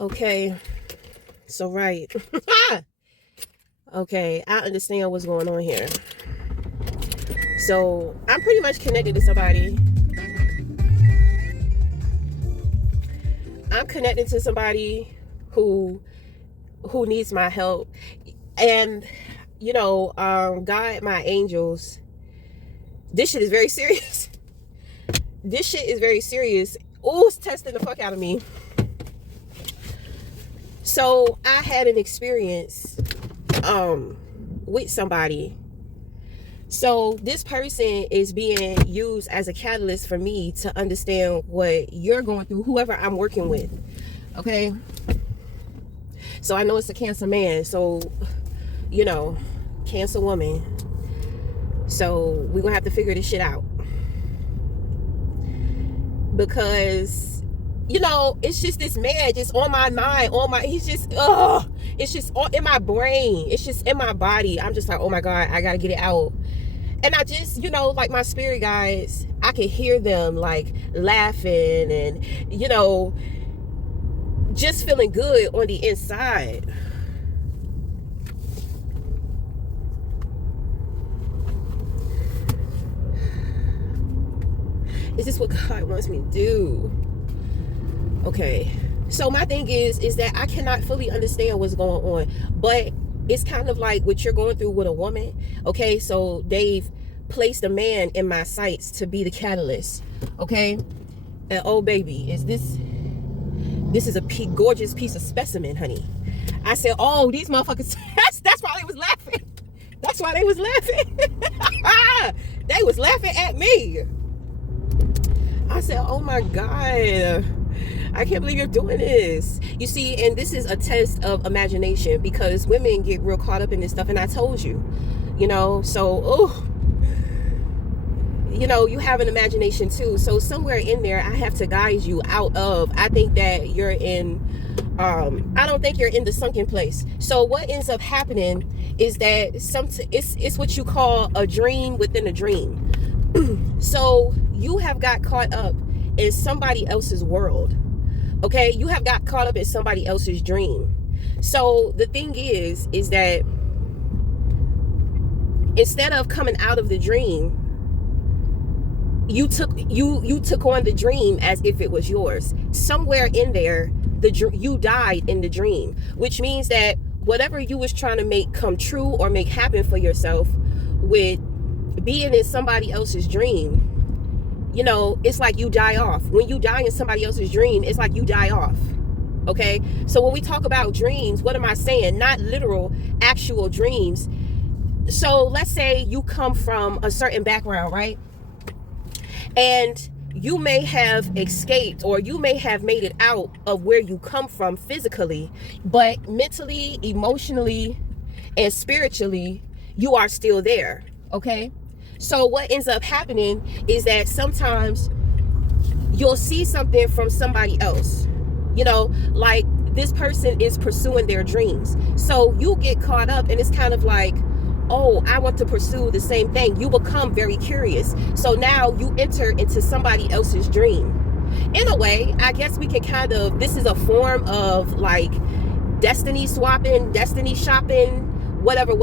Okay, so right. Okay, I understand what's going on here. So I'm pretty much connected to somebody. I'm connected to somebody who needs my help. And God, my angels, this shit is very serious. This shit is very serious. Oh, it's testing the fuck out of me. So I had an experience with somebody. So this person is being used as a catalyst for me to understand what you're going through, whoever I'm working with. Okay. So I know it's a Cancer man. So, Cancer woman. So we're going to have to figure this shit out. Because, it's just this man just on my mind, he's just, it's just in my brain. It's just in my body. I'm just like, oh my God, I got to get it out. And I just, like my spirit guides, I can hear them like laughing and, just feeling good on the inside. Is this what God wants me to do? Okay. So my thing is that I cannot fully understand what's going on, but it's kind of like what you're going through with a woman. Okay. So they've placed a man in my sights to be the catalyst. Okay. And oh baby, this is a gorgeous piece of specimen, honey. I said, oh, these motherfuckers, that's why they was laughing. That's why they was laughing. They was laughing at me. I said, oh my God, I can't believe you're doing this. You see, and this is a test of imagination because women get real caught up in this stuff. And I told you, so, you have an imagination too. So somewhere in there, I have to guide you out of, I think that you're in, I don't think you're in the sunken place. So what ends up happening is that it's what you call a dream within a dream. So you have got caught up in somebody else's world. Okay, you have got caught up in somebody else's dream. So the thing is that instead of coming out of the dream, you took on the dream as if it was yours. Somewhere in there, you died in the dream, which means that whatever you was trying to make come true or make happen for yourself with being in somebody else's dream, it's like you die off. When you die in somebody else's dream, it's like you die off. Okay. So when we talk about dreams, what am I saying? Not literal, actual dreams. So let's say you come from a certain background, right? And you may have escaped or you may have made it out of where you come from physically, but mentally, emotionally, and spiritually, you are still there. Okay. So what ends up happening is that sometimes you'll see something from somebody else, like this person is pursuing their dreams. So you get caught up and it's kind of like, oh, I want to pursue the same thing. You become very curious. So now you enter into somebody else's dream. In a way, I guess we can this is a form of like destiny swapping, destiny shopping, whatever.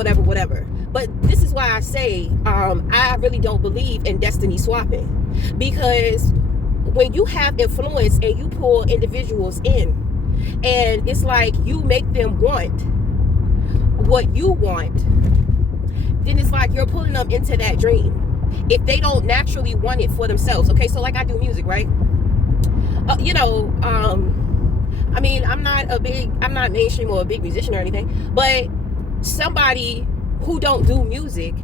But this is why I say I really don't believe in destiny swapping, because when you have influence and you pull individuals in and it's like you make them want what you want, then it's like you're pulling them into that dream if they don't naturally want it for themselves. Okay, so like I do music, right? I mean, I'm not mainstream or a big musician or anything, but somebody who don't do music,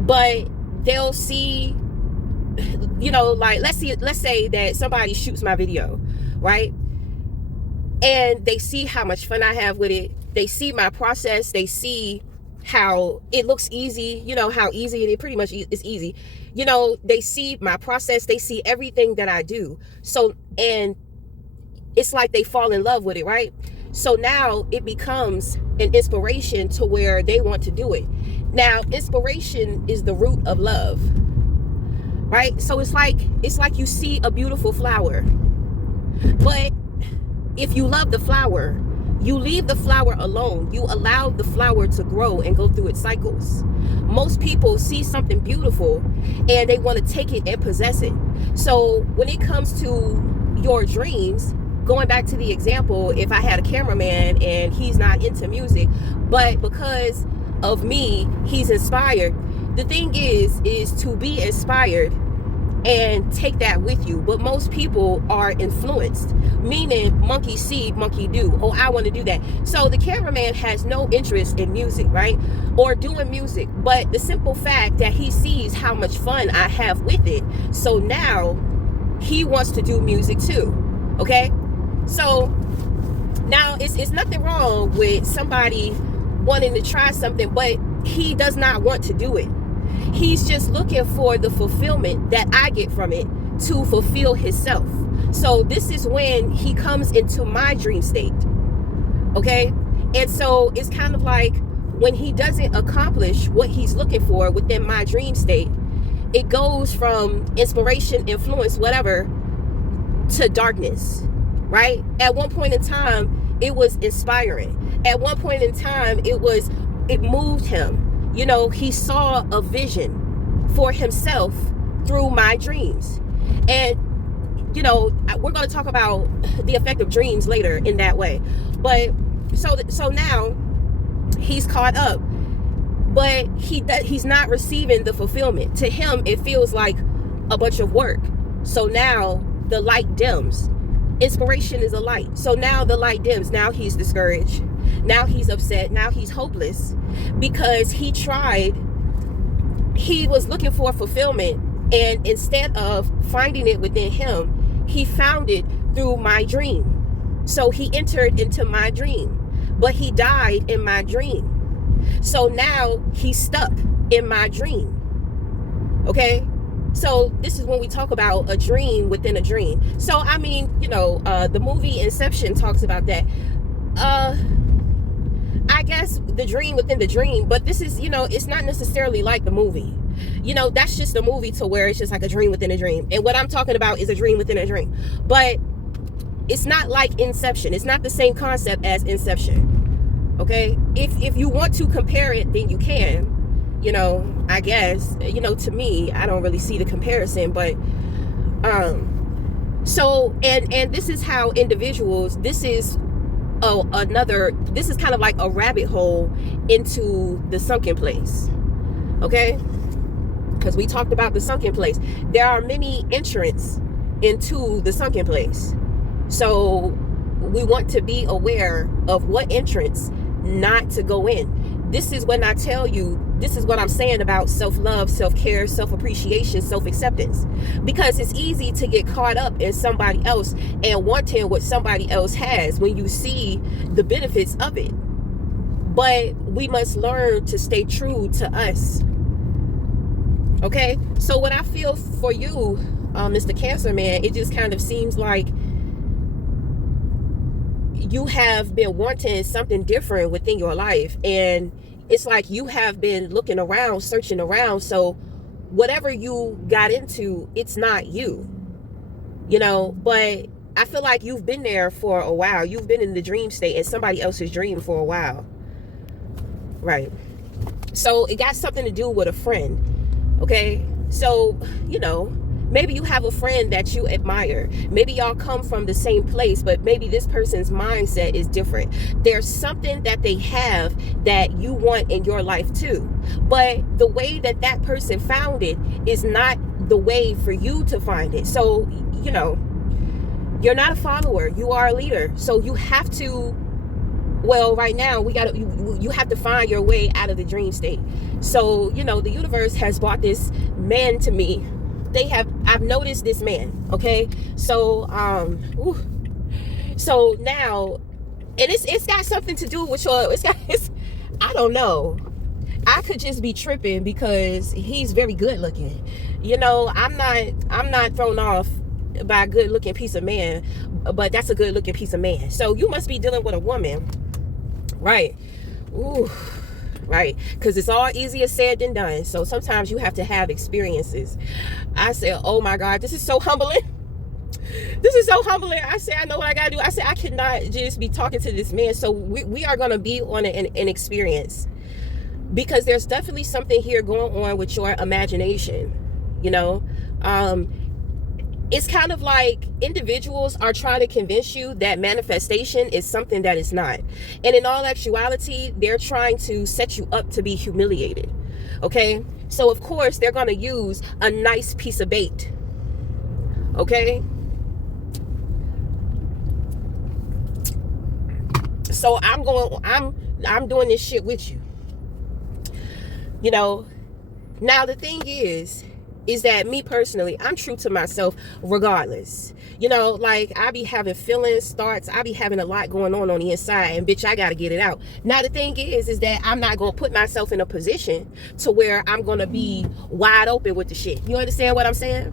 but they'll see, like let's say that somebody shoots my video, right? And they see how much fun I have with it. They see my process. They see how it looks easy, how easy it is. Pretty much it's easy. They see my process. They see everything that I do. So, and it's like they fall in love with it, right? So now it becomes an inspiration to where they want to do it. Now, inspiration is the root of love, right? So it's like you see a beautiful flower, but if you love the flower, you leave the flower alone. You allow the flower to grow and go through its cycles. Most people see something beautiful and they want to take it and possess it. So when it comes to your dreams, going back to the example, if I had a cameraman and he's not into music, but because of me, he's inspired. The thing is to be inspired and take that with you. But most people are influenced, meaning monkey see, monkey do. Oh, I want to do that. So the cameraman has no interest in music, right? Or doing music. But the simple fact that he sees how much fun I have with it, so now he wants to do music too. Okay? So now it's nothing wrong with somebody wanting to try something, but he does not want to do it. He's just looking for the fulfillment that I get from it to fulfill himself. So this is when he comes into my dream state. Okay? And so it's kind of like when he doesn't accomplish what he's looking for within my dream state, it goes from inspiration, influence, whatever, to darkness, right? At one point in time, it was inspiring. At one point in time, it moved him. You know, he saw a vision for himself through my dreams. And, you know, we're going to talk about the effect of dreams later in that way. But so now he's caught up, but he's not receiving the fulfillment. To him, it feels like a bunch of work. So now the light dims. Inspiration is a light. So now the light dims. Now he's discouraged. Now he's upset. Now he's hopeless because he was looking for fulfillment, and instead of finding it within him, he found it through my dream. So he entered into my dream, but he died in my dream. So now he's stuck in my dream. Okay? So this is when we talk about a dream within a dream. So, I mean, you know, the movie Inception talks about that. I guess the dream within the dream, but this is, you know, it's not necessarily like the movie. You know, that's just a movie to where it's just like a dream within a dream. And what I'm talking about is a dream within a dream. But it's not like Inception. It's not the same concept as Inception. Okay? If you want to compare it, then you can. You know, I guess, you know, to me, I don't really see the comparison, but so and this is how individuals, this is kind of like a rabbit hole into the sunken place. Okay? Because we talked about the sunken place. There are many entrants into the sunken place. So we want to be aware of what entrance not to go in. This is when I tell you, this is what I'm saying about self-love, self-care, self-appreciation, self-acceptance. Because it's easy to get caught up in somebody else and wanting what somebody else has when you see the benefits of it. But we must learn to stay true to us. Okay? So what I feel for you, Mr. Cancer Man, it just kind of seems like you have been wanting something different within your life, and it's like you have been looking around, searching around. So whatever you got into, it's not you, you know. But I feel like you've been there for a while. You've been in the dream state in somebody else's dream for a while, right? So it got something to do with a friend. Okay? So, you know, maybe you have a friend that you admire. Maybe y'all come from the same place, but maybe this person's mindset is different. There's something that they have that you want in your life too. But the way that that person found it is not the way for you to find it. So, you know, you're not a follower. You are a leader. So you have to, well, right now, you have to find your way out of the dream state. So, you know, the universe has brought this man to me. I've noticed this man, okay? So, so now, and it's got something to do with I don't know. I could just be tripping because he's very good looking. You know, I'm not thrown off by a good looking piece of man, but that's a good looking piece of man. So you must be dealing with a woman, right? Ooh. Right? Because it's all easier said than done. So sometimes you have to have experiences. I said, oh my God, this is so humbling. This is so humbling. I said, I know what I gotta do. I said, I cannot just be talking to this man. So we are gonna be on an experience, because there's definitely something here going on with your imagination. You know, it's kind of like individuals are trying to convince you that manifestation is something that is not. And in all actuality, they're trying to set you up to be humiliated. Okay? So, of course, they're going to use a nice piece of bait. Okay? So, I'm doing this shit with you. You know, now the thing is that me personally, I'm true to myself regardless. You know, like, I be having feelings, thoughts, I be having a lot going on the inside, and bitch, I gotta get it out. Now the thing is that I'm not gonna put myself in a position to where I'm gonna be wide open with the shit. You understand what I'm saying?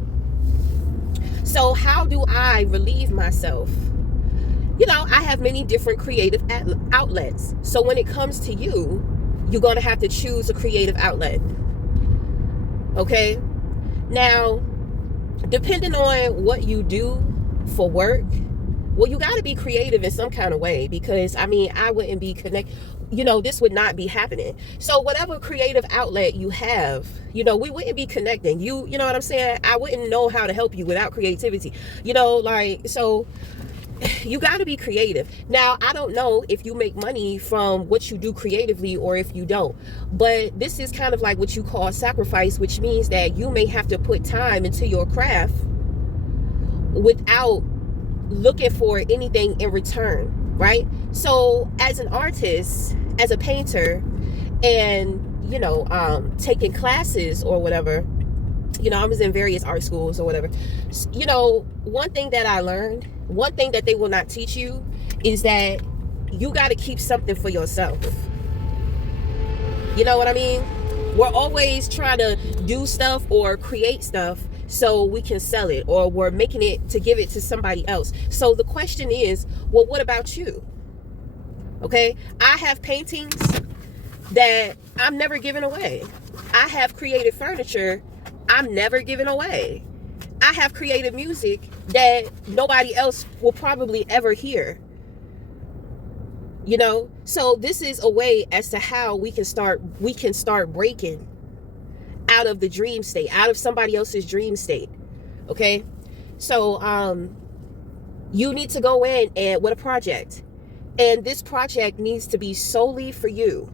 So how do I relieve myself? You know, I have many different creative outlets. So when it comes to you, you're gonna have to choose a creative outlet. Okay? Now, depending on what you do for work, well, you got to be creative in some kind of way, because, I mean, I wouldn't be this would not be happening. So whatever creative outlet you have, we wouldn't be connecting. You know what I'm saying? I wouldn't know how to help you without creativity. So you got to be creative. Now, I don't know if you make money from what you do creatively or if you don't, but this is kind of like what you call sacrifice, which means that you may have to put time into your craft without looking for anything in return, right? So as an artist, as a painter, and taking classes or whatever, I was in various art schools or whatever. One thing that I learned, one thing that they will not teach you, is that you got to keep something for yourself. You know what I mean? We're always trying to do stuff or create stuff so we can sell it, or we're making it to give it to somebody else. So the question is, well, what about you? Okay? I have paintings that I'm never giving away. I have created furniture I'm never giving away. I have creative music that nobody else will probably ever hear. So this is a way as to how we can start breaking out of the dream state, out of somebody else's dream state. Okay? So you need to go in and with a project. And this project needs to be solely for you.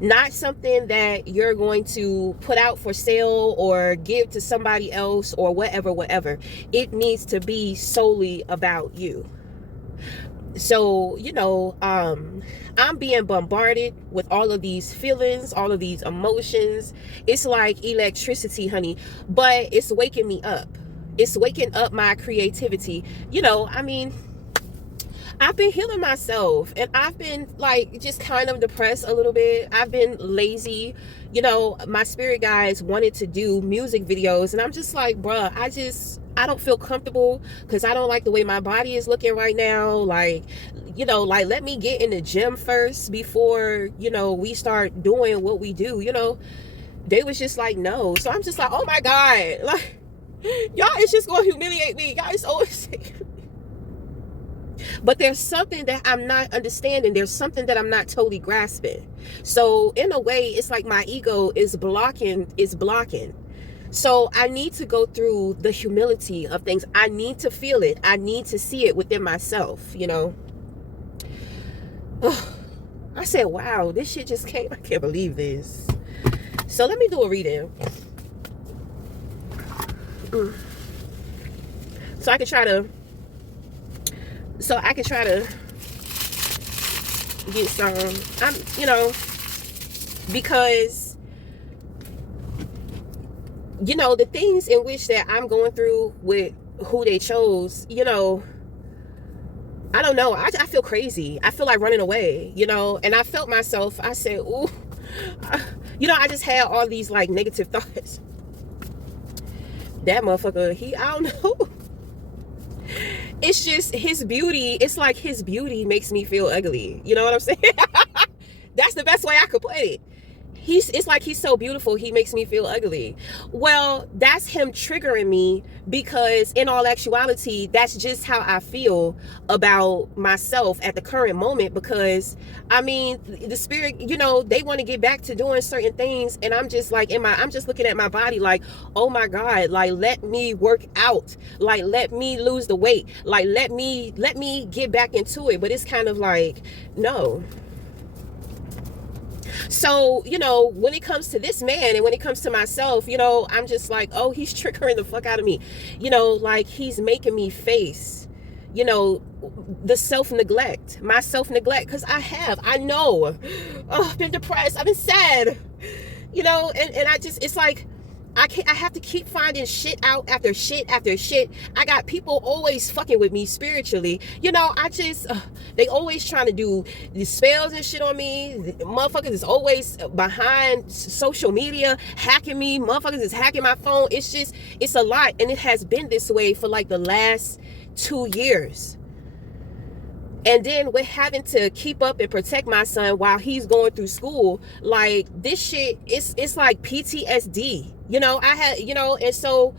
Not something that you're going to put out for sale or give to somebody else or whatever. It needs to be solely about you. So, I'm being bombarded with all of these feelings, all of these emotions. It's like electricity, honey, but it's waking me up. It's waking up my creativity. I've been healing myself, and I've been just kind of depressed a little bit. I've been lazy. My spirit guides wanted to do music videos, and I'm just like, bruh, I don't feel comfortable because I don't like the way my body is looking right now. Let me get in the gym first before, we start doing what we do. They was just like, no. So I'm just like, oh my God, y'all, it's just going to humiliate me. Y'all, it's always but there's something that I'm not understanding. There's something that I'm not totally grasping. So in a way, it's like my ego is blocking. So I need to go through the humility of things. I need to feel it. I need to see it within myself, I said, wow, this shit just came. I can't believe this. So let me do a reading. So I can try to get some, because, the things in which that I'm going through with who they chose, I don't know. I feel crazy. I feel like running away, and I felt myself. I said, ooh, I just had all these negative thoughts. That motherfucker, I don't know. It's just his beauty. It's like his beauty makes me feel ugly. You know what I'm saying? That's the best way I could put it. it's like he's so beautiful he makes me feel ugly. Well, that's him triggering me, because in all actuality that's just how I feel about myself at the current moment. Because I mean, the spirit, you know, they want to get back to doing certain things, and I'm just like, I'm just looking at my body like, oh my God, like, let me work out, like, let me lose the weight, like, let me get back into it. But it's kind of like, no. So, you know, when it comes to this man and when it comes to myself, you know, I'm just like, oh, he's triggering the fuck out of me. You know, like, he's making me face, you know, the self-neglect, my self-neglect. Because I know, oh, I've been depressed, I've been sad, you know, and I just, it's like, I have to keep finding shit out after shit after shit. I got people always fucking with me spiritually. You know, I just, they always trying to do these spells and shit on me. The motherfuckers is always behind social media, hacking me. Motherfuckers is hacking my phone. It's just, it's a lot. And it has been this way for like the last 2 years. And then with having to keep up and protect my son while he's going through school, like, this shit, it's like PTSD. You know, I had, you know, and so,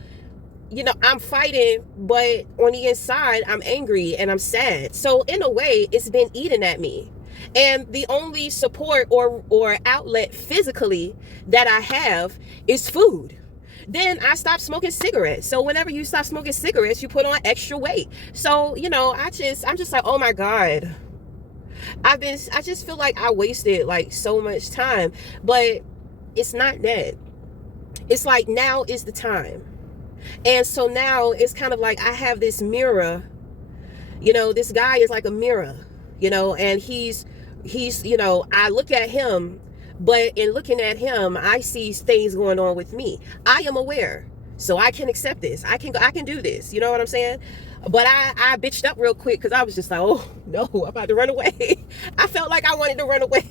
you know, I'm fighting, but on the inside, I'm angry and I'm sad. So in a way, it's been eating at me. And the only support or outlet physically that I have is food. Then I stopped smoking cigarettes. So whenever you stop smoking cigarettes, you put on extra weight. So, you know, I'm just like, oh my God. I just feel like I wasted like so much time. But it's not that. It's like, now is the time. And so now it's kind of like I have this mirror. You know, this guy is like a mirror, you know, and he's, you know, I look at him. But in looking at him, I see things going on with me. I am aware, so I can accept this. I can do this. You know what I'm saying? But I bitched up real quick because I was just like, oh no, I'm about to run away. I felt like I wanted to run away.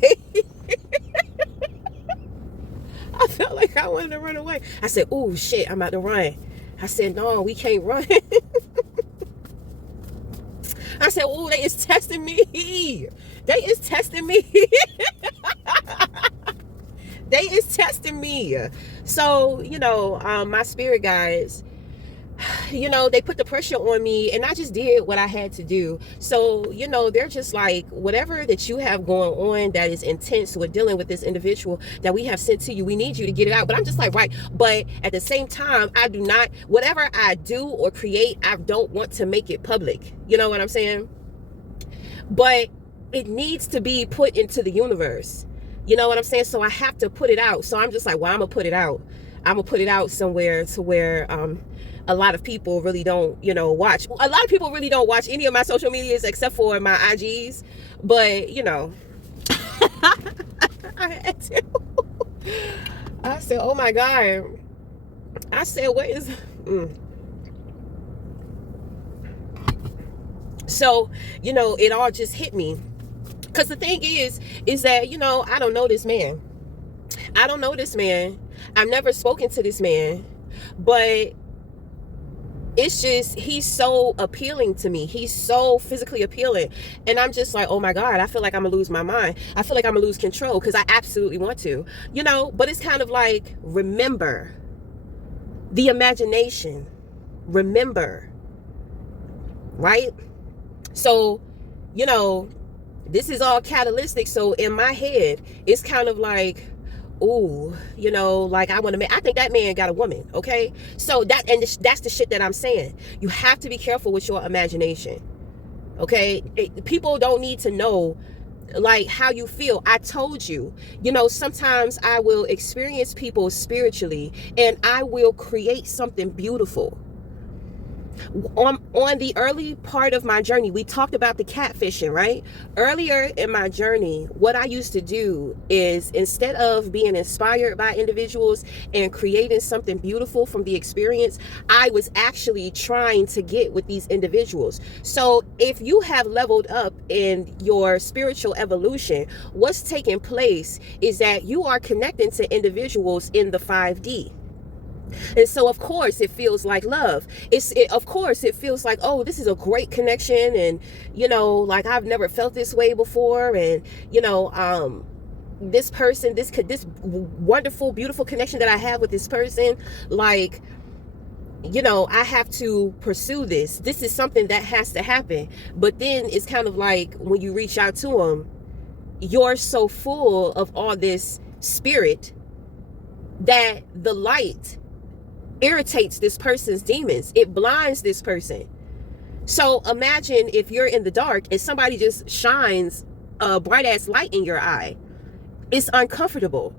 I felt like I wanted to run away. I said, oh shit, I'm about to run. I said, no, we can't run. I said, oh, they is testing me. They is testing me. They is testing me. So, you know, my spirit guides, you know, they put the pressure on me, and I just did what I had to do. So, you know, they're just like, whatever that you have going on that is intense with dealing with this individual that we have sent to you, we need you to get it out. But I'm just like, right. But at the same time, I do not, whatever I do or create, I don't want to make it public. You know what I'm saying? But it needs to be put into the universe. You know what I'm saying? So I have to put it out. So I'm just like, well, I'm going to put it out. I'm going to put it out somewhere to where a lot of people really don't, you know, watch. A lot of people really don't watch any of my social medias except for my IGs. But, you know, I had to. I said, oh my God. I said, what is... So, you know, it all just hit me. Because the thing is that, you know, I don't know this man. I don't know this man. I've never spoken to this man. But it's just, he's so appealing to me. He's so physically appealing. And I'm just like, oh my God, I feel like I'm going to lose my mind. I feel like I'm going to lose control because I absolutely want to. You know, but it's kind of like, remember the imagination. Remember. Right? So, you know, this is all catalytic. So in my head, it's kind of like, ooh, you know, like I think that man got a woman. Okay. So that's the shit that I'm saying. You have to be careful with your imagination. Okay. People don't need to know like how you feel. I told you, you know, sometimes I will experience people spiritually and I will create something beautiful. On the early part of my journey, we talked about the catfishing, right? Earlier in my journey, what I used to do is, instead of being inspired by individuals and creating something beautiful from the experience, I was actually trying to get with these individuals. So if you have leveled up in your spiritual evolution, what's taking place is that you are connecting to individuals in the 5D. And so, of course, it feels like love. Of course, it feels like, oh, this is a great connection. And, you know, like I've never felt this way before. And, you know, this person, this wonderful, beautiful connection that I have with this person, like, you know, I have to pursue this. This is something that has to happen. But then it's kind of like when you reach out to them, you're so full of all this spirit that the light irritates this person's demons. It blinds this person. So imagine if you're in the dark and somebody just shines a bright ass light in your eye. It's uncomfortable,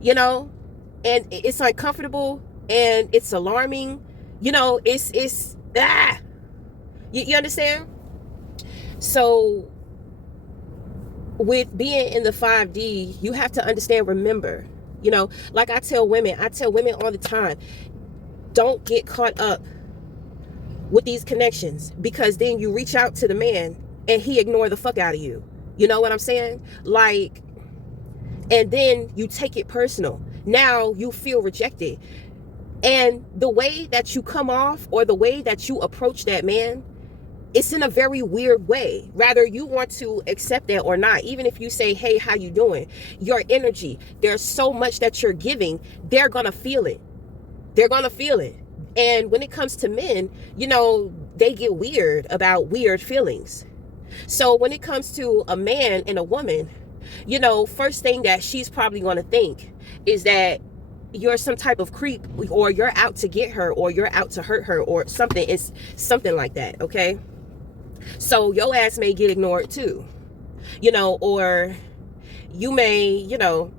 you know, and it's uncomfortable and it's alarming. You know, it's you understand? So with being in the 5D, you have to understand, remember, you know, like I tell women all the time, don't get caught up with these connections, because then you reach out to the man and he ignore the fuck out of you. You know what I'm saying? Like, and then you take it personal. Now you feel rejected. And the way that you come off, or the way that you approach that man, it's in a very weird way. Rather you want to accept that or not. Even if you say, hey, how you doing? Your energy, there's so much that you're giving, they're gonna feel it. They're gonna feel it. And when it comes to men, you know, they get weird about weird feelings. So when it comes to a man and a woman, you know, first thing that she's probably going to think is that you're some type of creep, or you're out to get her, or you're out to hurt her, or something. It's something like that, okay? So your ass may get ignored too, you know, or you may, you know,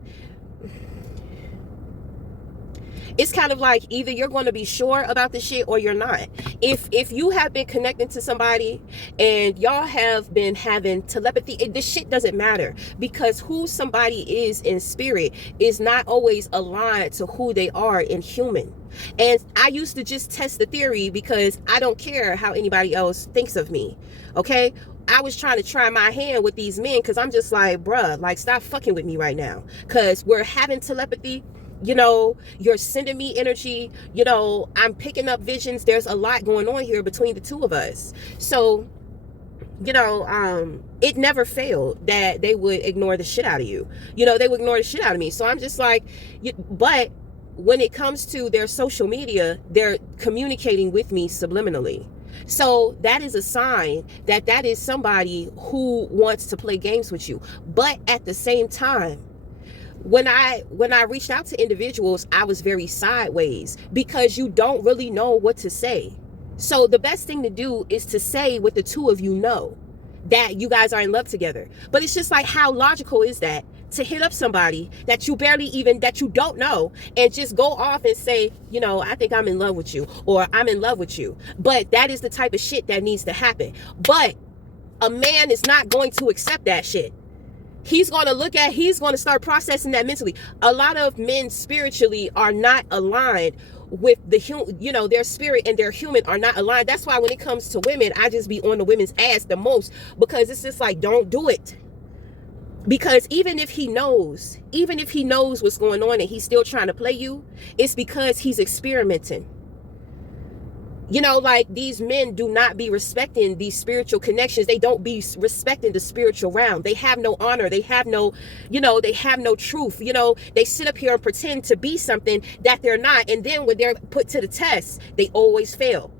it's kind of like either you're going to be sure about the shit or you're not. If you have been connecting to somebody and y'all have been having telepathy, this shit doesn't matter, because who somebody is in spirit is not always aligned to who they are in human. And I used to just test the theory because I don't care how anybody else thinks of me, okay? I was trying to try my hand with these men because I'm just like, bruh, like, stop fucking with me right now, because we're having telepathy. You know, you're sending me energy, you know, I'm picking up visions. There's a lot going on here between the two of us. So, you know, it never failed that they would ignore the shit out of you. You know, they would ignore the shit out of me. So I'm just like, but when it comes to their social media, they're communicating with me subliminally. So that is a sign that that is somebody who wants to play games with you. But at the same time, when I reached out to individuals, I was very sideways, because you don't really know what to say. So the best thing to do is to say what the two of you know, that you guys are in love together. But it's just like, how logical is that, to hit up somebody that you barely even, that you don't know, and just go off and say, you know, I think I'm in love with you, or I'm in love with you. But that is the type of shit that needs to happen. But a man is not going to accept that shit. He's going to start processing that mentally. A lot of men spiritually are not aligned with the human, you know, their spirit and their human are not aligned. That's why when it comes to women, I just be on the women's ass the most, because it's just like, don't do it. Because even if he knows what's going on and he's still trying to play you, it's because he's experimenting. You know, like, these men do not be respecting these spiritual connections. They don't be respecting the spiritual realm. They have no honor. They have no, you know, they have no truth. You know, they sit up here and pretend to be something that they're not. And then when they're put to the test, they always fail.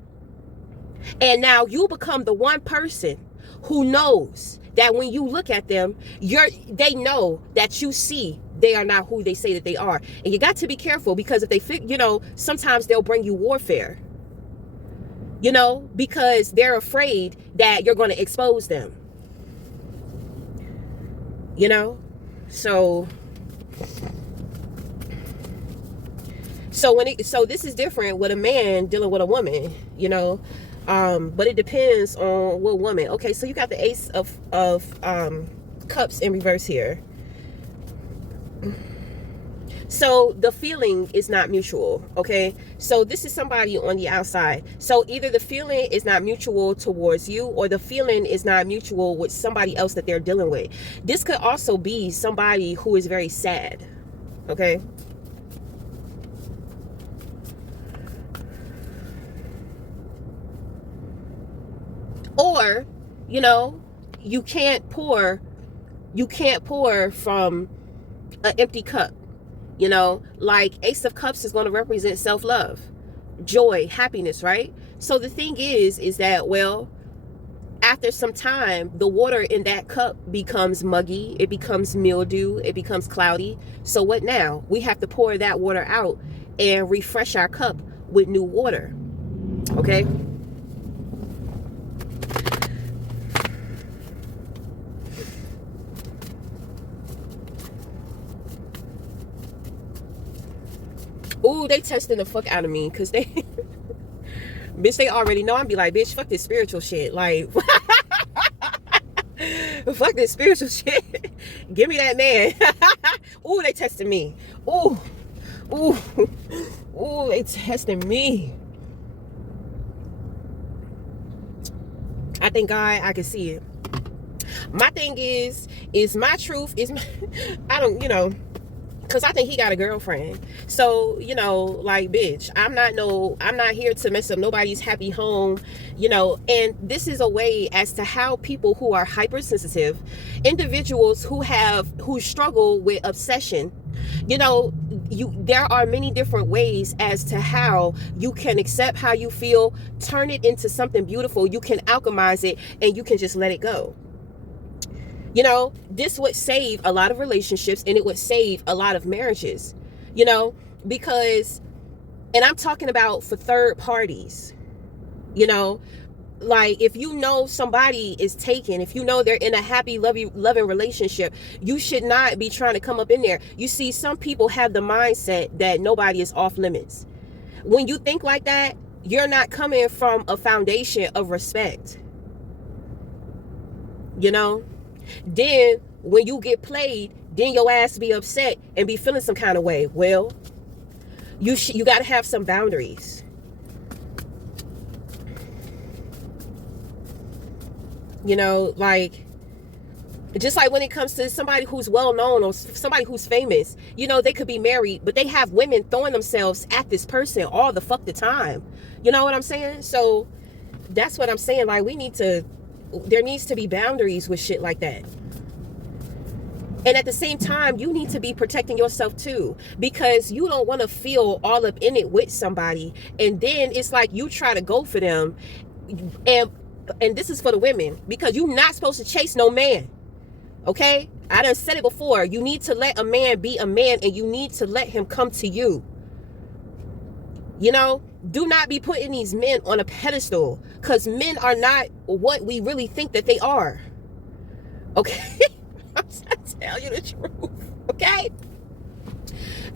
And now you become the one person who knows that when you look at them, they know that you see they are not who they say that they are. And you got to be careful, because if they fit, you know, sometimes they'll bring you warfare. You know, because they're afraid that you're going to expose them. You know, so this is different with a man dealing with a woman. You know, but it depends on what woman. Okay, so you got the Ace of Cups in reverse here. So the feeling is not mutual, okay? So this is somebody on the outside. So either the feeling is not mutual towards you, or the feeling is not mutual with somebody else that they're dealing with. This could also be somebody who is very sad, okay? Or, you know, you can't pour from an empty cup. You know, like Ace of Cups is going to represent self-love, joy, happiness, right? So the thing is that, well, after some time, the water in that cup becomes muggy, it becomes mildew, it becomes cloudy. So what now? We have to pour that water out and refresh our cup with new water. Okay? Ooh, they testing the fuck out of me because they bitch, they already know. I'd be like, bitch, fuck this spiritual shit. Like fuck this spiritual shit. Give me that man. Ooh, they testing me. Ooh. Ooh. Ooh, they testing me. I thank God I can see it. My thing is my truth is my, I don't, you know, because I think he got a girlfriend. So, you know, like, bitch, I'm not here to mess up nobody's happy home, you know. And this is a way as to how people who are hypersensitive, individuals who struggle with obsession, you know, there are many different ways as to how you can accept how you feel, turn it into something beautiful. You can alchemize it and you can just let it go. You know, this would save a lot of relationships and it would save a lot of marriages, you know, because, and I'm talking about for third parties, you know, like if you know somebody is taken, if you know they're in a happy, loving relationship, you should not be trying to come up in there. You see, some people have the mindset that nobody is off limits. When you think like that, you're not coming from a foundation of respect, you know. Then when you get played, then your ass be upset and be feeling some kind of way. Well, you got to have some boundaries. You know, like, just like when it comes to somebody who's well known or somebody who's famous, you know, they could be married, but they have women throwing themselves at this person all the fuck the time. You know what I'm saying? So that's what I'm saying. Like, there needs to be boundaries with shit like that. And at the same time, you need to be protecting yourself too, because you don't want to feel all up in it with somebody. And then it's like you try to go for them. And this is for the women, because you're not supposed to chase no man. Okay? I done said it before. You need to let a man be a man and you need to let him come to you. You know, do not be putting these men on a pedestal, because men are not what we really think that they are. Okay? I'm trying to tell you the truth. Okay?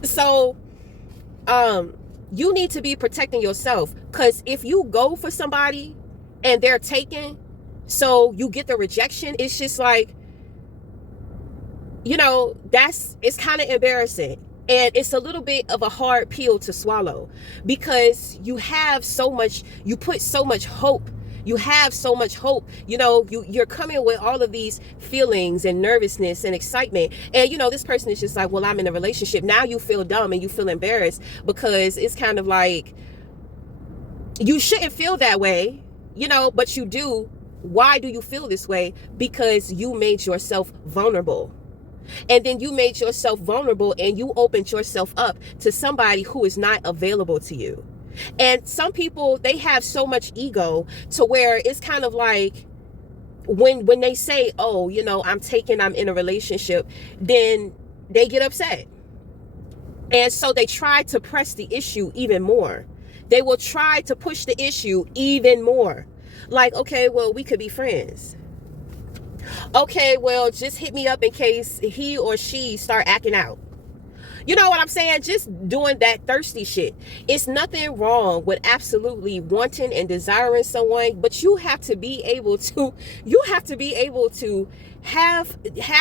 So, you need to be protecting yourself, because if you go for somebody and they're taken, so you get the rejection, it's just like, you know, it's kind of embarrassing. And it's a little bit of a hard pill to swallow, because you put so much hope. You have so much hope. You know, you're coming with all of these feelings and nervousness and excitement. And, you know, this person is just like, well, I'm in a relationship. Now you feel dumb and you feel embarrassed, because it's kind of like, you shouldn't feel that way, you know, but you do. Why do you feel this way? Because you made yourself vulnerable. And then you made yourself vulnerable and you opened yourself up to somebody who is not available to you. And some people, they have so much ego to where it's kind of like when they say, oh, you know, I'm in a relationship, then they get upset. And so they try to press the issue even more. They will try to push the issue even more. Like, okay, well, we could be friends. Okay, well, just hit me up in case he or she start acting out. You know what I'm saying? Just doing that thirsty shit. It's nothing wrong with absolutely wanting and desiring someone, but you have to be able to have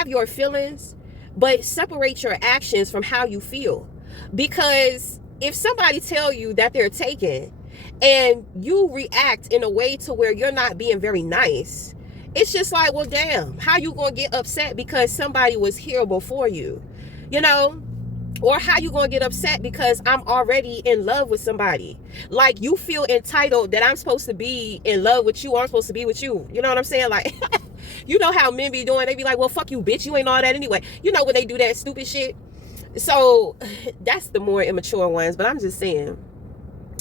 your feelings, but separate your actions from how you feel. Because if somebody tell you that they're taken and you react in a way to where you're not being very nice, it's just like, well, damn, how you gonna get upset because somebody was here before you, you know? Or how you gonna get upset because I'm already in love with somebody? Like, you feel entitled that I'm supposed to be in love with you, or I'm supposed to be with you. You know what I'm saying? Like, You know how men be doing, they be like, well, fuck you, bitch, you ain't all that anyway. You know when they do that stupid shit. So that's the more immature ones. But I'm just saying,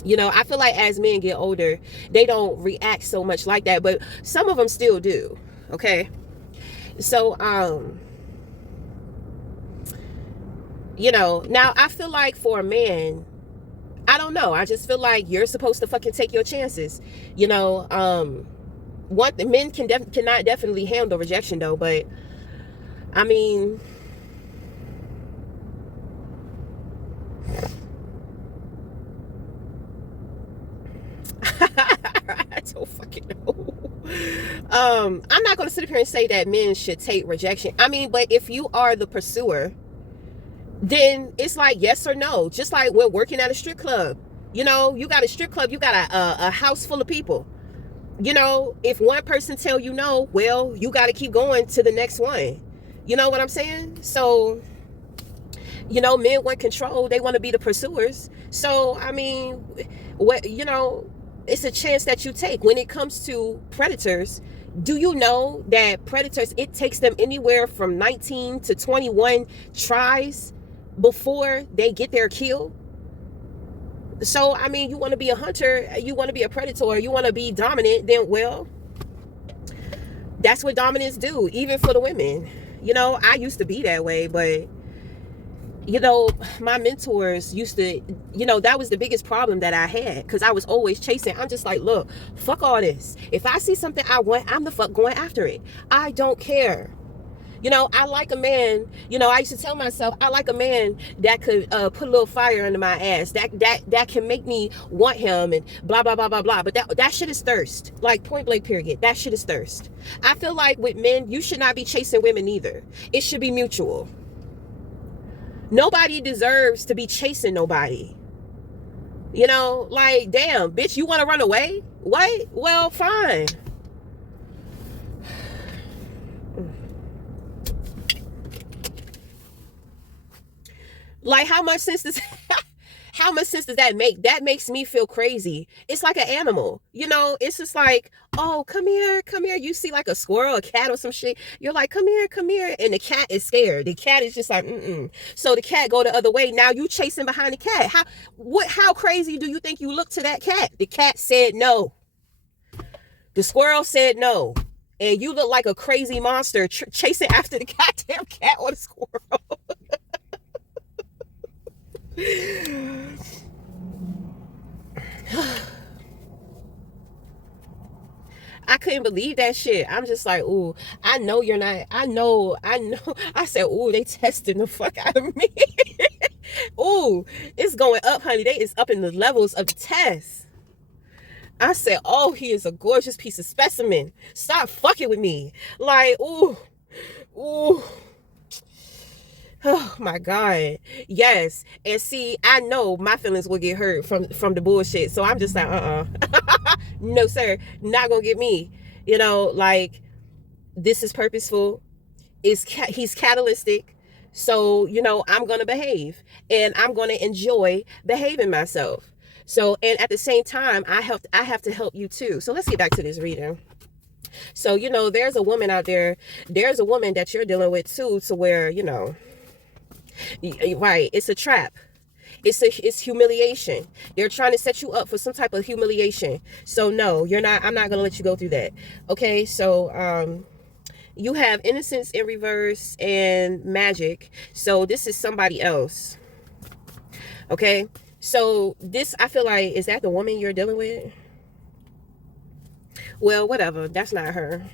you know, I feel like as men get older, they don't react so much like that, but some of them still do. Okay. So you know, now I feel like for a man, I don't know, I just feel like you're supposed to fucking take your chances. You know, what men cannot definitely handle rejection though, but I mean, I don't fucking know. I'm not going to sit up here and say that men should take rejection. I mean, but if you are the pursuer, then it's like yes or no. Just like when working at a strip club, you know, you got a strip club, you got a house full of people. You know, if one person tell you no, well, you got to keep going to the next one. You know what I'm saying? So, you know, men want control. They want to be the pursuers. So, I mean, what, you know, it's a chance that you take. When it comes to predators, do you know that predators, it takes them anywhere from 19 to 21 tries before they get their kill? So, I mean, you want to be a hunter, you want to be a predator, you want to be dominant, then, well, that's what dominants do, even for the women. You know, I used to be that way, but, you know, my mentors used to, you know, that was the biggest problem that I had, because I was always chasing. I'm just like, look, fuck all this. If I see something I want, I'm the fuck going after it. I don't care. You know, I like a man, you know, I used to tell myself, I like a man that could put a little fire under my ass, that can make me want him and blah, blah, blah, blah, blah. But that shit is thirst. Like, point blank period. That shit is thirst. I feel like with men, you should not be chasing women either. It should be mutual. Nobody deserves to be chasing nobody. You know, like, damn, bitch, you want to run away? What? Well, fine. Like, how much sense does that make? That makes me feel crazy. It's like an animal, you know. It's just like, oh, come here. You see like a squirrel, a cat, or some shit. You're like, come here, and the cat is scared. The cat is just like, So the cat go the other way. Now you chasing behind the cat. How crazy do you think you look to that cat? The cat said no. The squirrel said no, and you look like a crazy monster chasing after the goddamn cat or the squirrel. I couldn't believe that shit. I'm just like, ooh, I know you're not. I know. I said, ooh, they testing the fuck out of me. Ooh, it's going up, honey. They is up in the levels of the test. I said, oh, he is a gorgeous piece of specimen. Stop fucking with me. Like, ooh. Oh my God. Yes. And see, I know my feelings will get hurt from the bullshit. So I'm just like, no, sir. Not gonna get me. You know, like, this is purposeful. He's catalytic. So, you know, I'm gonna behave. And I'm gonna enjoy behaving myself. So, and at the same time, I have to help you too. So let's get back to this reading. So, you know, there's a woman out there. There's a woman that you're dealing with too, to where, you know, right, it's a trap. It's humiliation. They're trying to set you up for some type of humiliation. So no, you're not. I'm not gonna let you go through that. Okay, so you have innocence in reverse and magic. So this is somebody else. Okay, so this, I feel like, is that the woman you're dealing with? Well, whatever. That's not her.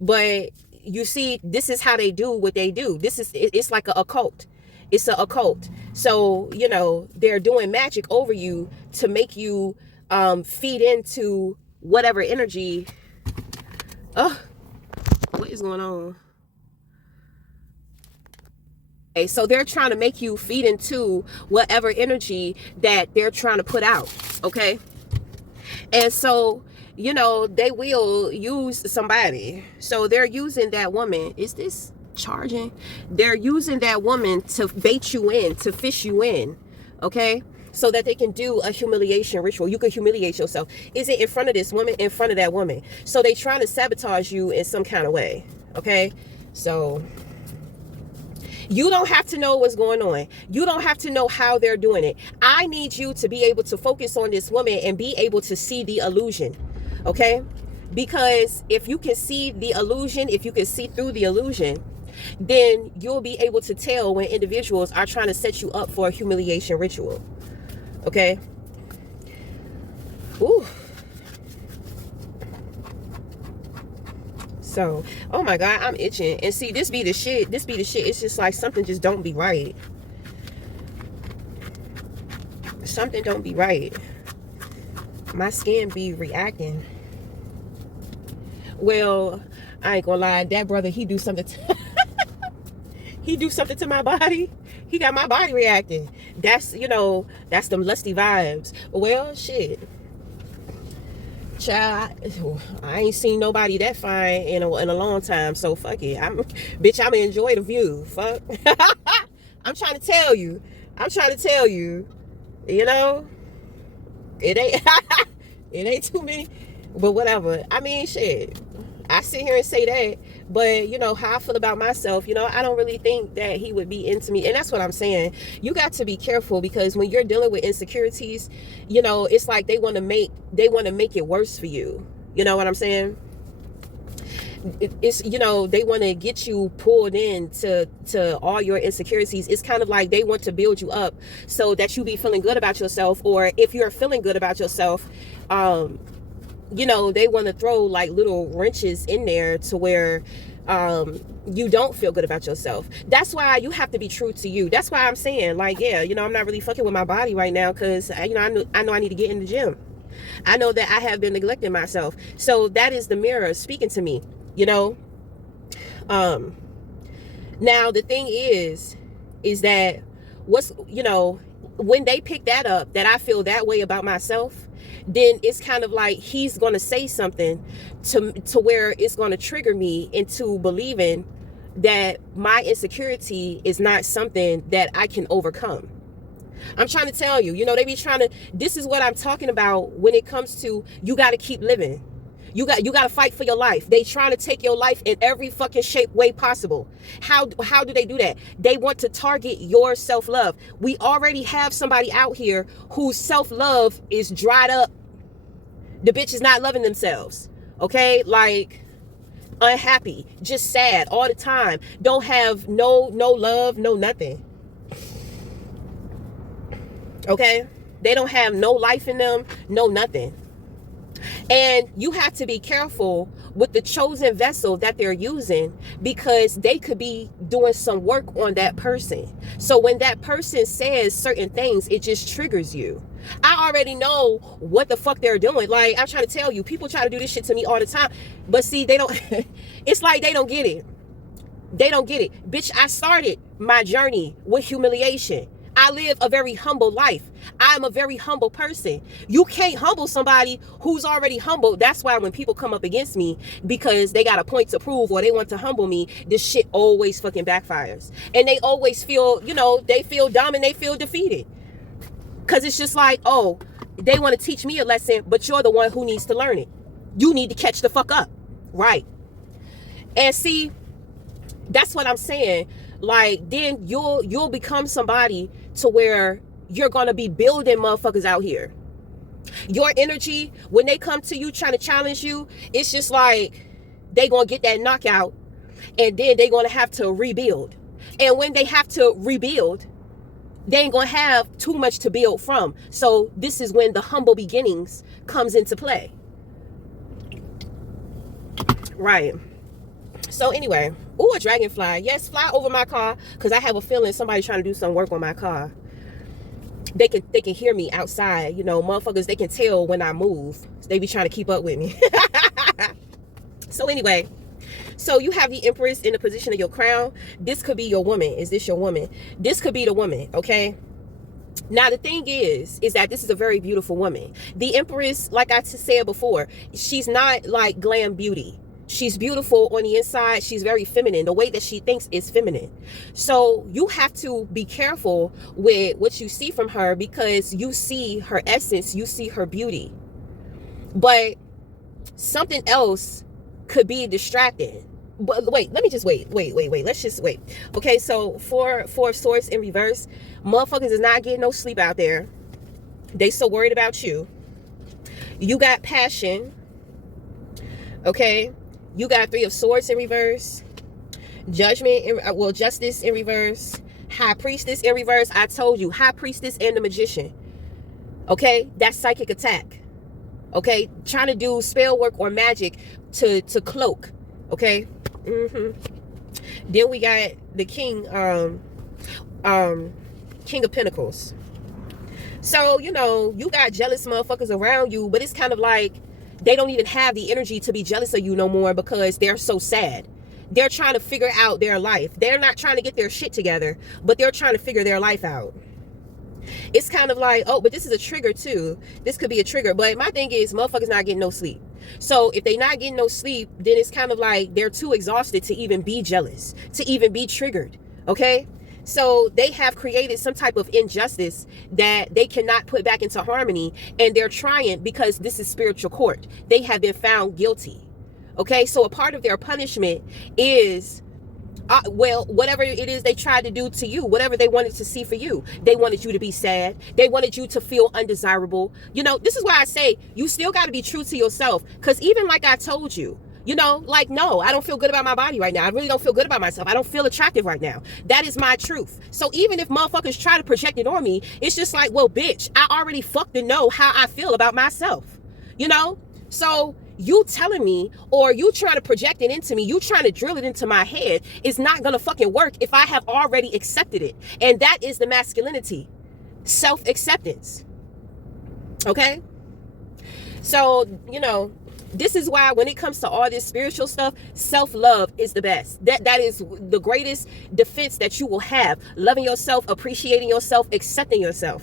But you see, this is how they do what they do. It's like an occult. It's an occult. So, you know, they're doing magic over you to make you feed into whatever energy. Oh, what is going on? Okay, so they're trying to make you feed into whatever energy that they're trying to put out. Okay. And so, you know, they will use somebody. So they're using that woman. Is this charging? They're using that woman to bait you in, to fish you in. Okay. so that they can do a humiliation ritual. You could humiliate yourself. Is it in front of this woman? In front of that woman? So they trying to sabotage you in some kind of way. Okay, so you don't have to know what's going on. You don't have to know how they're doing it. I need you to be able to focus on this woman and be able to see the illusion. Okay, because if you can see the illusion, if you can see through the illusion, then you'll be able to tell when individuals are trying to set you up for a humiliation ritual. Okay. Ooh. So, oh my God, I'm itching. And see, this be the shit. This be the shit. It's just like something just don't be right. Something don't be right. My skin be reacting. Well, I ain't gonna lie. That brother, he do something. He do something to my body. He got my body reacting. That's, you know, that's them lusty vibes. Well, shit. Child, I ain't seen nobody that fine in a long time. So fuck it. Bitch, I'm gonna enjoy the view. Fuck. I'm trying to tell you. You know, it ain't it ain't too many, but whatever. I mean, shit. I sit here and say that, but you know how I feel about myself. You know, I don't really think that he would be into me, and that's what I'm saying. You got to be careful, because when you're dealing with insecurities, you know, it's like they want to make it worse for you. You know what I'm saying? It's, you know, they want to get you pulled in to all your insecurities. It's kind of like they want to build you up so that you be feeling good about yourself, or if you're feeling good about yourself, you know, they want to throw like little wrenches in there to where you don't feel good about yourself. That's why you have to be true to you. That's why I'm saying, like, yeah, you know, I'm not really fucking with my body right now, because you know, I know I need to get in the gym. I know that I have been neglecting myself. So that is the mirror speaking to me, you know. Now the thing is that what's, you know, when they pick that up, that I feel that way about myself, then it's kind of like he's going to say something to where it's going to trigger me into believing that my insecurity is not something that I can overcome. I'm trying to tell you, you know, they be trying to, this is what I'm talking about when it comes to, you got to keep living. You got to fight for your life. They trying to take your life in every fucking shape, way possible. How do they do that? They want to target your self-love. We already have somebody out here whose self-love is dried up. The bitch is not loving themselves. Okay? Like, unhappy, just sad all the time. Don't have no love, no nothing. Okay? They don't have no life in them, no nothing. And you have to be careful with the chosen vessel that they're using, because they could be doing some work on that person. So when that person says certain things, it just triggers you. I already know what the fuck they're doing. Like, I'm trying to tell you, people try to do this shit to me all the time. But see, they don't, it's like they don't get it. They don't get it. Bitch, I started my journey with humiliation. I live a very humble life. I'm a very humble person. You can't humble somebody who's already humble. That's why when people come up against me because they got a point to prove or they want to humble me, this shit always fucking backfires. And they always feel, you know, they feel dumb and they feel defeated. Because it's just like, oh, they want to teach me a lesson, but you're the one who needs to learn it. You need to catch the fuck up. Right. And see, that's what I'm saying. Like, then you'll become somebody to where you're going to be building motherfuckers out here. Your energy, when they come to you trying to challenge you, it's just like they going to get that knockout and then they going to have to rebuild. And when they have to rebuild, they ain't going to have too much to build from. So this is when the humble beginnings comes into play. Right. So anyway, ooh, a dragonfly. Yes, fly over my car, because I have a feeling somebody's trying to do some work on my car. They can hear me outside. You know, motherfuckers, they can tell when I move. They be trying to keep up with me. So anyway, so you have the Empress in the position of your crown. This could be your woman. Is this your woman? This could be the woman, okay? Now, the thing is that this is a very beautiful woman. The Empress, like I said before, she's not like glam beauty. She's beautiful on the inside. She's very feminine. The way that she thinks is feminine. So you have to be careful with what you see from her, because you see her essence, you see her beauty. But something else could be distracting. But wait, let me just wait. Let's just wait. Okay, so for Swords in reverse, motherfuckers is not getting no sleep out there. They so worried about you. You got passion. Okay, you got Three of Swords in reverse, Judgment, Justice in reverse, High Priestess in reverse. I told you, High Priestess and the Magician. Okay, that's psychic attack. Okay, trying to do spell work or magic to cloak. Okay. Then we got the King, King of Pentacles. So, you know, you got jealous motherfuckers around you, but it's kind of like they don't even have the energy to be jealous of you no more, because they're so sad. They're trying to figure out their life. They're not trying to get their shit together, but they're trying to figure their life out. It's kind of like, oh, but this is a trigger too. This could be a trigger. But my thing is, motherfuckers not getting no sleep. So if they not getting no sleep, then it's kind of like they're too exhausted to even be jealous, to even be triggered. Okay? So they have created some type of injustice that they cannot put back into harmony, and they're trying, because this is spiritual court. They have been found guilty. Okay? So a part of their punishment is, well, whatever it is they tried to do to you, whatever they wanted to see for you. They wanted you to be sad. They wanted you to feel undesirable. You know, this is why I say you still got to be true to yourself. Because even like I told you, you know, like, no, I don't feel good about my body right now. I really don't feel good about myself. I don't feel attractive right now. That is my truth. So even if motherfuckers try to project it on me, it's just like, well, bitch, I already fucking know how I feel about myself. You know? So you telling me, or you trying to project it into me, you trying to drill it into my head, is not gonna fucking work if I have already accepted it. And that is the masculinity. Self-acceptance. Okay? So, you know, this is why when it comes to all this spiritual stuff, self-love is the best. That is the greatest defense that you will have. Loving yourself, appreciating yourself, accepting yourself.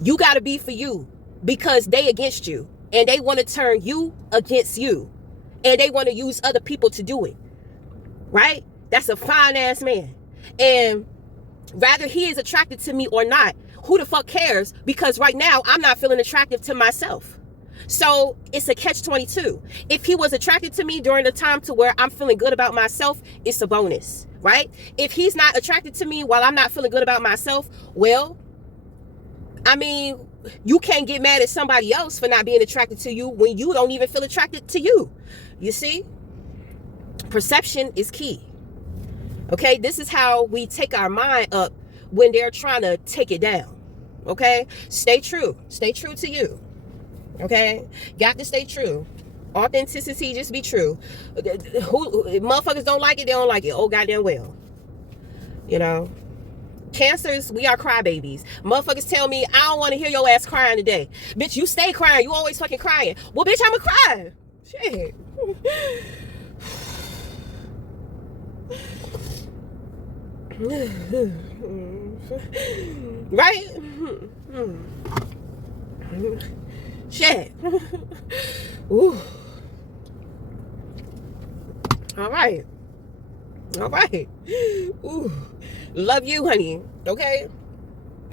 You got to be for you, because they against you, and they want to turn you against you, and they want to use other people to do it. Right? That's a fine ass man. And rather he is attracted to me or not, who the fuck cares? Because right now I'm not feeling attractive to myself. So it's a catch-22. If he was attracted to me during the time to where I'm feeling good about myself, it's a bonus, right? If he's not attracted to me while I'm not feeling good about myself, well, I mean, you can't get mad at somebody else for not being attracted to you when you don't even feel attracted to you. You see? Perception is key. Okay? This is how we take our mind up when they're trying to take it down. Okay? Stay true. Stay true to you. Okay? Got to stay true. Authenticity, just be true. Who motherfuckers don't like it, they don't like it. Oh, goddamn well. You know? Cancers, we are crybabies. Motherfuckers tell me, I don't want to hear your ass crying today. Bitch, you stay crying. You always fucking crying. Well, bitch, I'ma cry. Shit. Right? Shit. Ooh. All right. All right. Ooh. Love you, honey. Okay?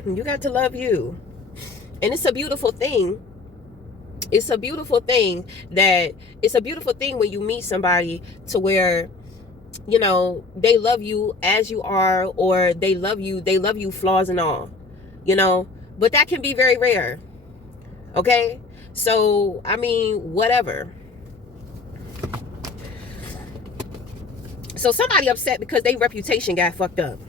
You got to love you. And it's a beautiful thing. It's a beautiful thing when you meet somebody to where, you know, they love you as you are, or they love you flaws and all, you know, but that can be very rare. Okay? So, I mean, whatever. So somebody upset because their reputation got fucked up.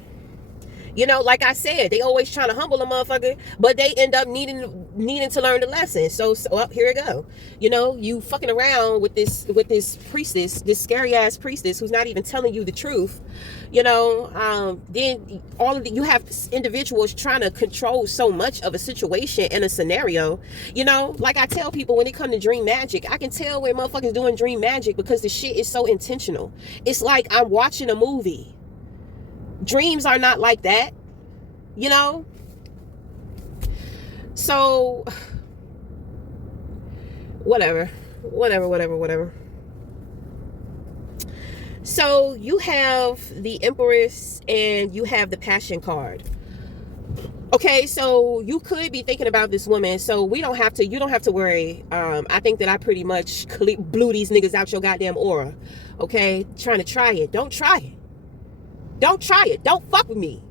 You know, like I said, they always trying to humble a motherfucker, but they end up needing to learn the lesson. So here we go. You know, you fucking around with this priestess, this scary ass priestess who's not even telling you the truth. You know, then you have individuals trying to control so much of a situation and a scenario. You know, like I tell people when it comes to dream magic, I can tell when motherfuckers doing dream magic because the shit is so intentional. It's like I'm watching a movie. Dreams are not like that, you know? So, whatever. So you have the Empress and you have the Passion card. Okay, so you could be thinking about this woman. So you don't have to worry. I think that I pretty much blew these niggas out your goddamn aura. Okay, trying to try it. Don't try it. Don't try it. Don't fuck with me.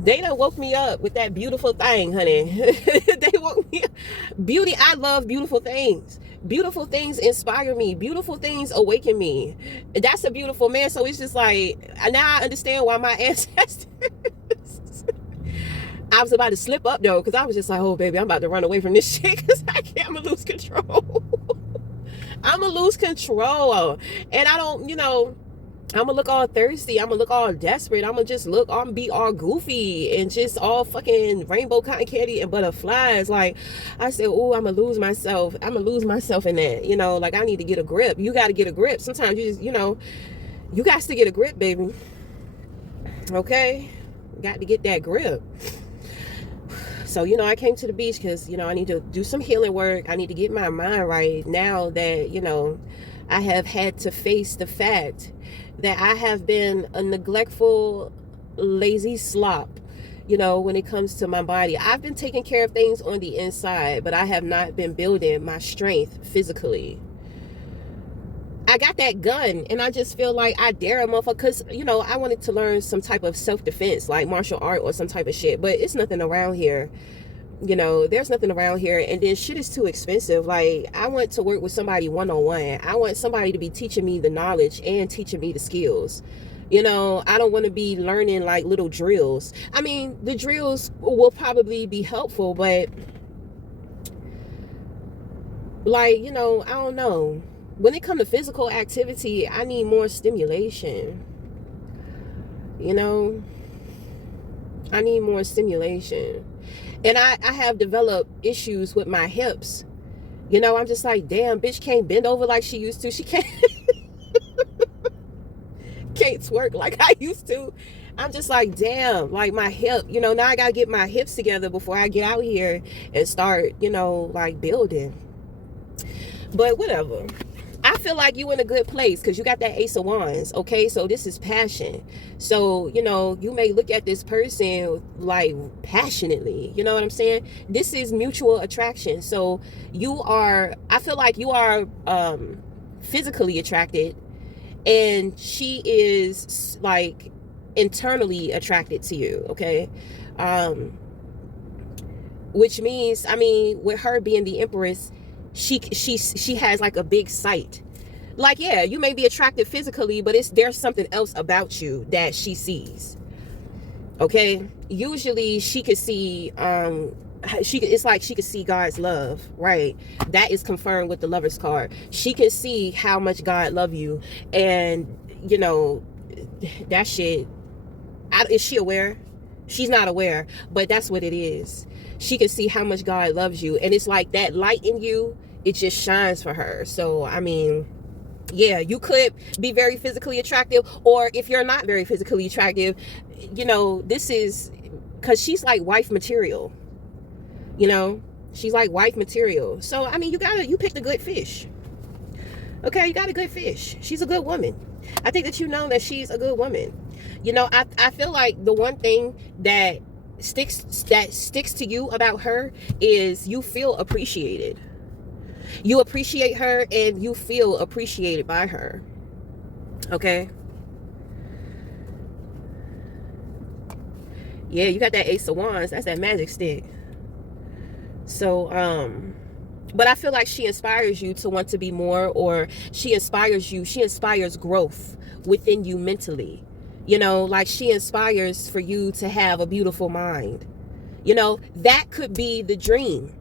They done woke me up with that beautiful thing, honey. They woke me up. Beauty, I love beautiful things. Beautiful things inspire me. Beautiful things awaken me. That's a beautiful man. So it's just like, now I understand why my ancestors. I was about to slip up though, because I was just like, oh baby, I'm about to run away from this shit because I'm gonna lose control. I'm gonna lose control. And I don't, I'm gonna look all thirsty. I'm gonna look all desperate. I'm gonna be all goofy and just all fucking rainbow cotton candy and butterflies. Like I said, oh, I'm gonna lose myself. I'm gonna lose myself in that. Like I need to get a grip. You got to get a grip. Sometimes you just, you got to get a grip, baby. Okay, got to get that grip. So, I came to the beach because, I need to do some healing work. I need to get my mind right now that, I have had to face the fact that I have been a neglectful, lazy slop, when it comes to my body. I've been taking care of things on the inside, but I have not been building my strength physically. I got that gun and I just feel like I dare a motherfucker because, I wanted to learn some type of self-defense, like martial art or some type of shit, but it's nothing around here. There's nothing around here, and then shit is too expensive. Like, I want to work with somebody one-on-one. I want somebody to be teaching me the knowledge and teaching me the skills. I don't want to be learning like little drills. I mean, the drills will probably be helpful, but like, I don't know. When it comes to physical activity, I need more stimulation. I need more stimulation. And I have developed issues with my hips. I'm just like, damn, bitch can't bend over like she used to. She can't twerk like I used to. I'm just like, damn, like my hip, now I gotta get my hips together before I get out here and start, like building. But whatever. I feel like you in a good place because you got that Ace of Wands, okay? So this is passion. So, you may look at this person like passionately, you know what I'm saying? This is mutual attraction. So I feel like you are physically attracted, and she is like internally attracted to you, okay? Which means, with her being the Empress, she has like a big sight. Like, yeah, you may be attracted physically, but there's something else about you that she sees. Okay, usually she could see it's like she could see God's love, right? That is confirmed with the Lover's card. She can see how much God love you, and that shit. Is she aware? She's not aware, but that's what it is. She can see how much God loves you, and it's like that light in you, it just shines for her. So yeah, you could be very physically attractive, or if you're not very physically attractive, this is because she's like wife material. She's like wife material. So you picked a good fish. Okay, you got a good fish. She's a good woman. I think that that she's a good woman. I feel like the one thing that sticks to you about her is you feel appreciated. You appreciate her and you feel appreciated by her. Okay? Yeah, you got that Ace of Wands. That's that magic stick. So, but I feel like she inspires you to want to be more, or she inspires growth within you mentally. Like she inspires for you to have a beautiful mind. That could be the dream.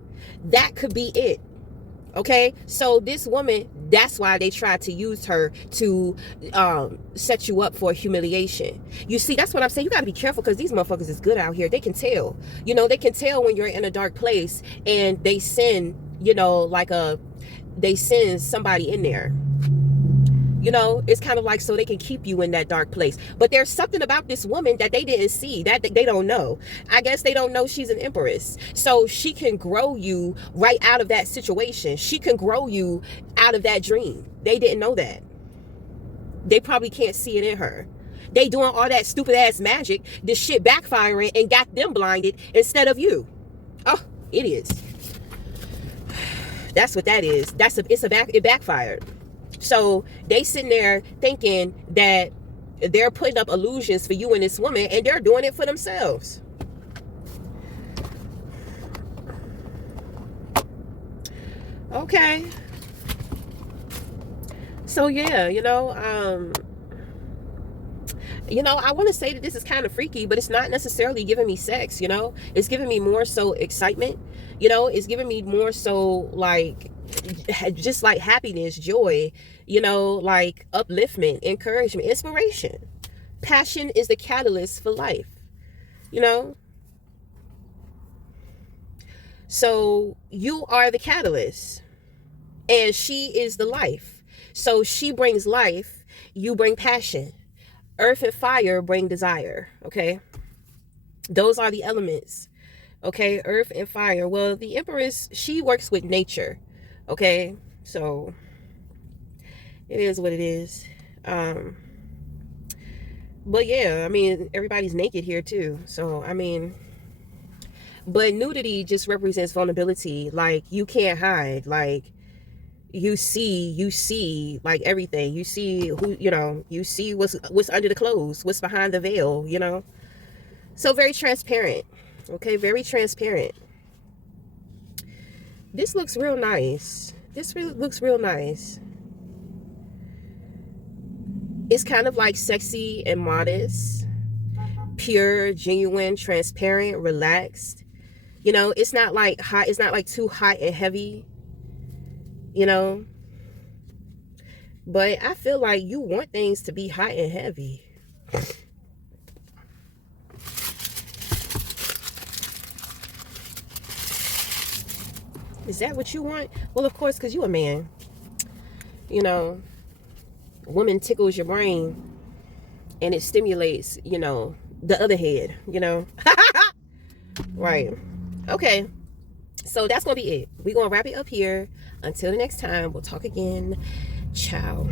That could be it. Okay, so this woman, that's why they tried to use her to set you up for humiliation. You see, that's what I'm saying. You got to be careful because these motherfuckers is good out here. They can tell. They can tell when you're in a dark place, and they send, they send somebody in there. You know, it's kind of like so they can keep you in that dark place. But there's something about this woman that they didn't see, that they don't know. I guess they don't know she's an empress. So she can grow you right out of that situation. She can grow you out of that dream. They didn't know that. They probably can't see it in her. They doing all that stupid ass magic, this shit backfiring and got them blinded instead of you. Oh, it is. That's what that is. It backfired. So they sitting there thinking that they're putting up illusions for you and this woman, and they're doing it for themselves. Okay. So yeah, I want to say that this is kind of freaky, but it's not necessarily giving me sex, It's giving me more so excitement, It's giving me more so like, just like happiness, joy, like upliftment, encouragement, inspiration. Passion is the catalyst for life, So you are the catalyst, and she is the life. So she brings life, you bring passion. Earth and fire bring desire, okay? Those are the elements, okay? Earth and fire. Well, the Empress, she works with nature, okay? So it is what it is. But yeah, I mean, everybody's naked here too. So, I mean, but nudity just represents vulnerability. Like, you can't hide. Like, you see like everything. You see who, you see what's under the clothes, what's behind the veil, So very transparent. Okay, very transparent. This looks real nice. This really looks real nice. It's kind of like sexy and modest, pure, genuine, transparent, relaxed. It's not like hot, it's not like too hot and heavy. But I feel like you want things to be hot and heavy. Is that what you want? Well, of course, because you a man. Woman tickles your brain and it stimulates, the other head, Right. Okay. So that's going to be it. We're going to wrap it up here. Until the next time, we'll talk again. Ciao.